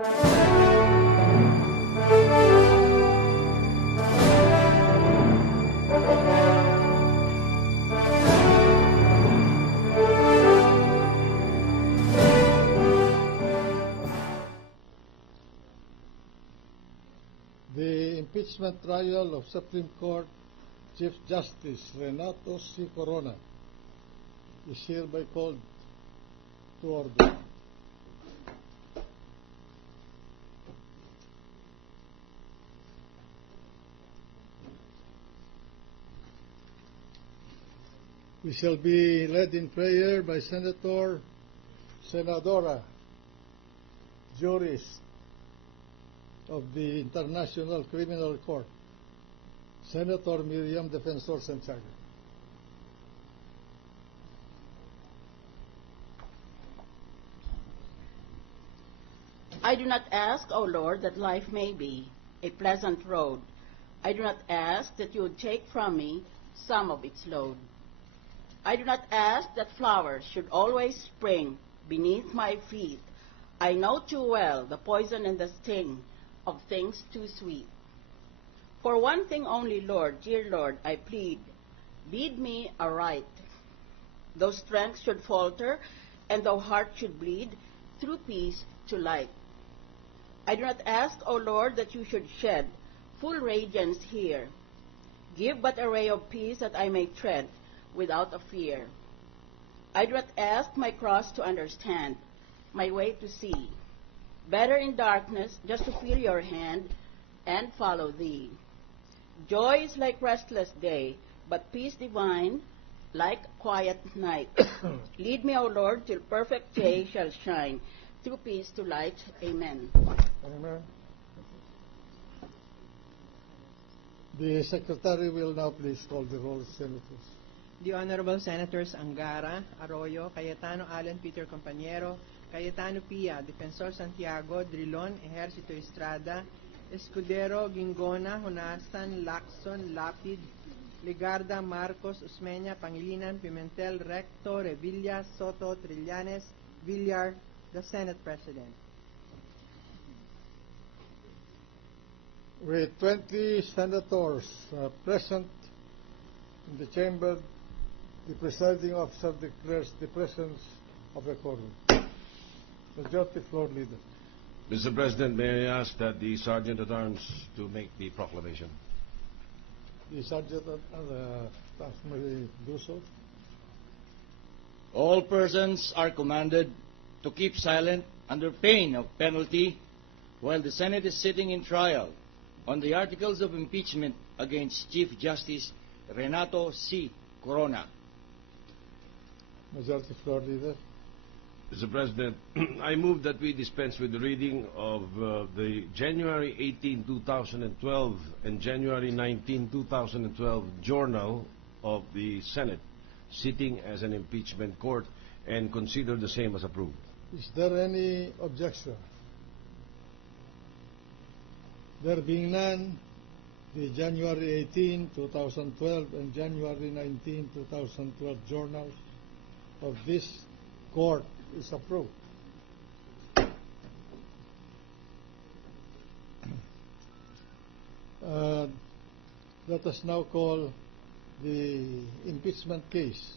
The impeachment trial of Supreme Court Chief Justice Renato C. Corona is hereby called to order. We shall be led in prayer by Senadora, jurist of the International Criminal Court, Senator Miriam Defensor Santiago. I do not ask, O Lord, that life may be a pleasant road. I do not ask that you would take from me some of its load. I do not ask that flowers should always spring beneath my feet. I know too well the poison and the sting of things too sweet. For one thing only, Lord, dear Lord, I plead, lead me aright. Though strength should falter, and though heart should bleed, through peace to light. I do not ask, O Lord, that you should shed full radiance here. Give but a ray of peace that I may tread without a fear. I do not ask my cross to understand, my way to see. Better in darkness just to feel your hand and follow thee. Joy is like restless day, but peace divine like quiet night. Lead me, O Lord, till perfect day shall shine, through peace to light. Amen. Amen. The Secretary will now please call the roll, Senators. The Honorable Senators Angara, Arroyo, Cayetano Allen Peter Compañero, Cayetano Pia, Defensor Santiago, Drilon, Ejercito Estrada, Escudero, Gingona, Honasan, Lacson, Lapid, Legarda, Marcos, Usmeña, Pangilinan, Pimentel, Recto, Revilla, Soto, Trillanes, Villar, the Senate President. With 20 senators present in the chamber, the presiding officer declares the presence of a quorum. Majority Floor Leader. Mr. President, may I ask that the Sergeant at Arms to make the proclamation? The Sergeant may do so. All persons are commanded to keep silent under pain of penalty while the Senate is sitting in trial on the articles of impeachment against Chief Justice Renato C. Corona. Majority Floor Leader. Mr. President, I move that we dispense with the reading of the January 18, 2012 and January 19, 2012 Journal of the Senate, sitting as an impeachment court, and consider the same as approved. Is there any objection? There being none, the January 18, 2012 and January 19, 2012 journals of this court is approved. Let us now call the impeachment case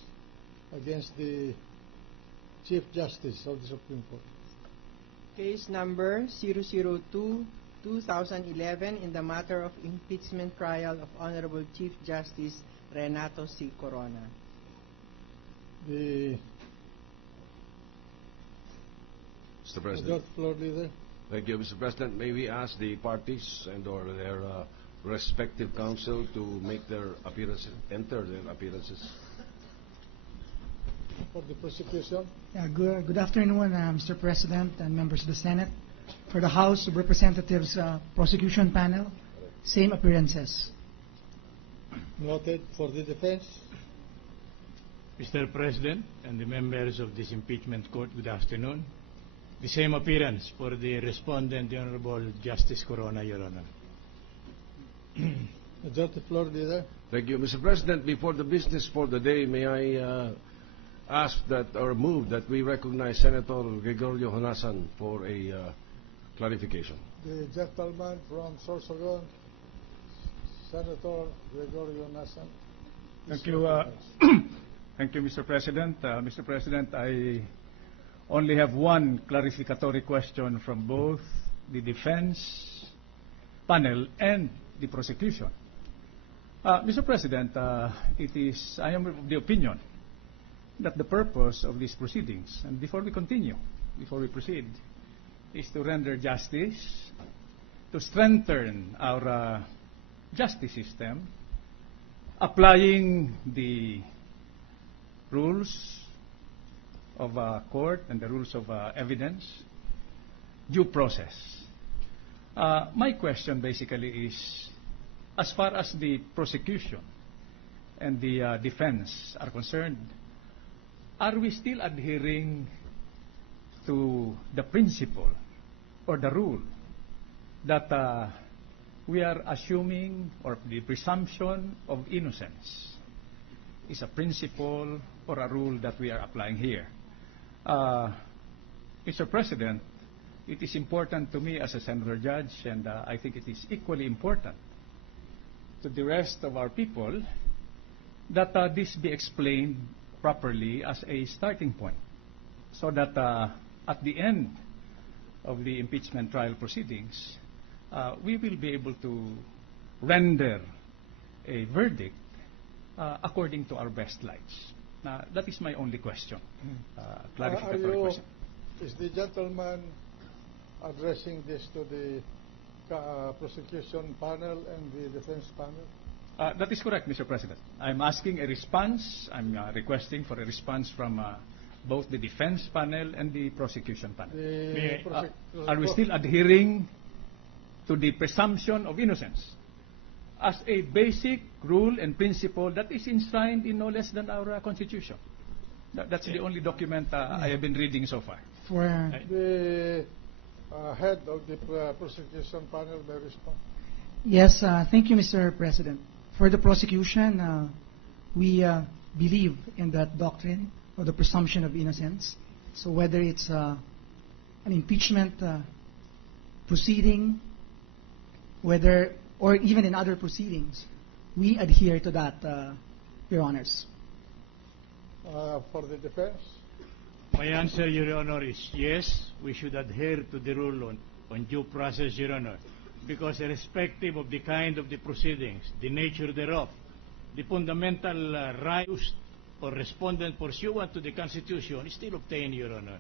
against the Chief Justice of the Supreme Court. Case number 002-2011 in the matter of impeachment trial of Honorable Chief Justice Renato C. Corona. The Mr. President. Majority Floor Leader. Thank you, Mr. President. May we ask the parties and or their respective counsel to make their appearances, enter their appearances. For the prosecution. Good afternoon, Mr. President and members of the Senate. For the House of Representatives prosecution panel, same appearances. Noted. For the defense. Mr. President and the members of this impeachment court, good afternoon. The same appearance for the respondent, the Honorable Justice Corona, Your Honor. Majority Floor Leader. Thank you, Mr. President. Before the business for the day, may I ask that or move that we recognize Senator Gregorio Honasan for a clarification. The gentleman from Sorsogon, Senator Gregorio Nasan. Thank you. Thank you, Mr. President. Mr. President, I only have one clarificatory question from both the defense panel and the prosecution. Mr. President, I am of the opinion that the purpose of these proceedings, and before we proceed, is to render justice, to strengthen our justice system, applying the rules of court and the rules of evidence, due process. My question basically is, as far as the prosecution and the defense are concerned, are we still adhering to the principle or the rule that we are assuming, or the presumption of innocence is a principle or a rule that we are applying here? Mr. President, it is important to me as a senator judge, and I think it is equally important to the rest of our people that this be explained properly as a starting point, so that at the end of the impeachment trial proceedings, we will be able to render a verdict according to our best lights. That is my only question, clarificatory question. Is the gentleman addressing this to the prosecution panel and the defense panel? That is correct, Mr. President. I'm asking a response. I'm requesting for a response from both the defense panel and the prosecution panel. Are we still adhering to the presumption of innocence as a basic rule and principle that is enshrined in no less than our Constitution? That's the only document I have been reading so far. For The head of the prosecution panel may respond. Yes, thank you, Mr. President. For the prosecution, we believe in that doctrine of the presumption of innocence. So whether it's an impeachment proceeding, or even in other proceedings, we adhere to that, Your Honors. For the defense? My answer, Your Honor, is yes, we should adhere to the rule on due process, Your Honor, because irrespective of the kind of the proceedings, the nature thereof, the fundamental rights or respondent pursuant to the Constitution is still obtained, Your Honor.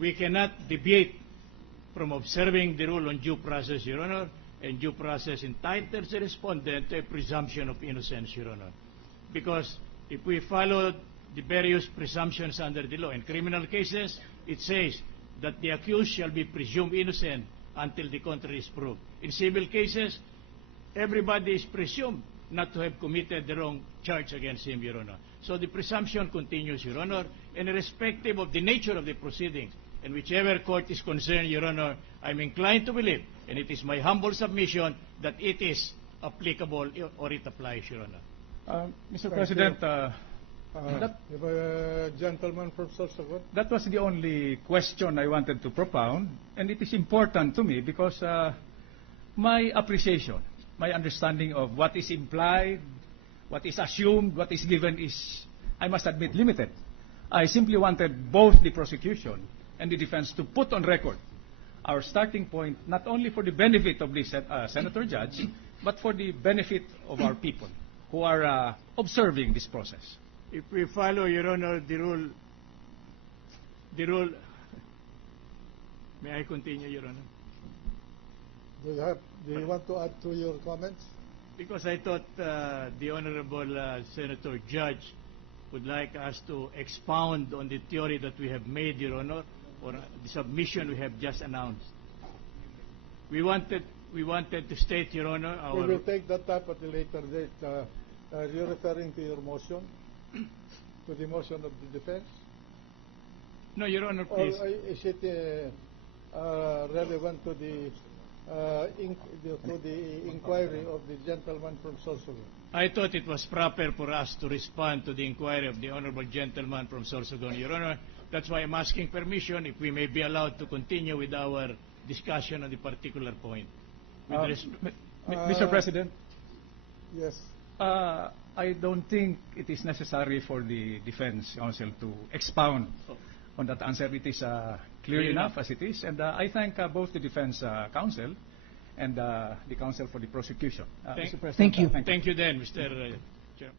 We cannot deviate from observing the rule on due process, Your Honor, and due process entitles the respondent to a presumption of innocence, Your Honor. Because if we follow the various presumptions under the law, in criminal cases, it says that the accused shall be presumed innocent until the contrary is proved. In civil cases, everybody is presumed not to have committed the wrong charge against him, Your Honor. So the presumption continues, Your Honor, and irrespective of the nature of the proceedings, and whichever court is concerned, Your Honor, I'm inclined to believe, and it is my humble submission, that it is applicable or it applies, Your Honor. Mr. President, If a gentleman from Sorsogon? that was the only question I wanted to propound, and it is important to me because my appreciation, my understanding of what is implied, what is assumed, what is given is, I must admit, limited. I simply wanted both the prosecution and the defense to put on record our starting point, not only for the benefit of the senator judge, but for the benefit of our people who are observing this process. If we follow, Your Honor, the rule, may I continue, Your Honor? Do you want to add to your comments? Because I thought the Honorable Senator Judge would like us to expound on the theory that we have made, Your Honor, or the submission we have just announced. We wanted to state, Your Honor, We will take that up at a later date. Are you referring to your motion? To the motion of the defense? No, Your Honor, Or please. is it relevant to the inquiry of the gentleman from Sorsogon? I thought it was proper for us to respond to the inquiry of the Honorable Gentleman from Sorsogon, Your Honor. That's why I'm asking permission if we may be allowed to continue with our discussion on the particular point. Mr. President, Yes. I don't think it is necessary for the defense counsel to expound on that answer. It is clear enough as it is, and I thank both the defense counsel and the counsel for the prosecution. Mr. President, Thank you. Thank you then, Mr. Chair.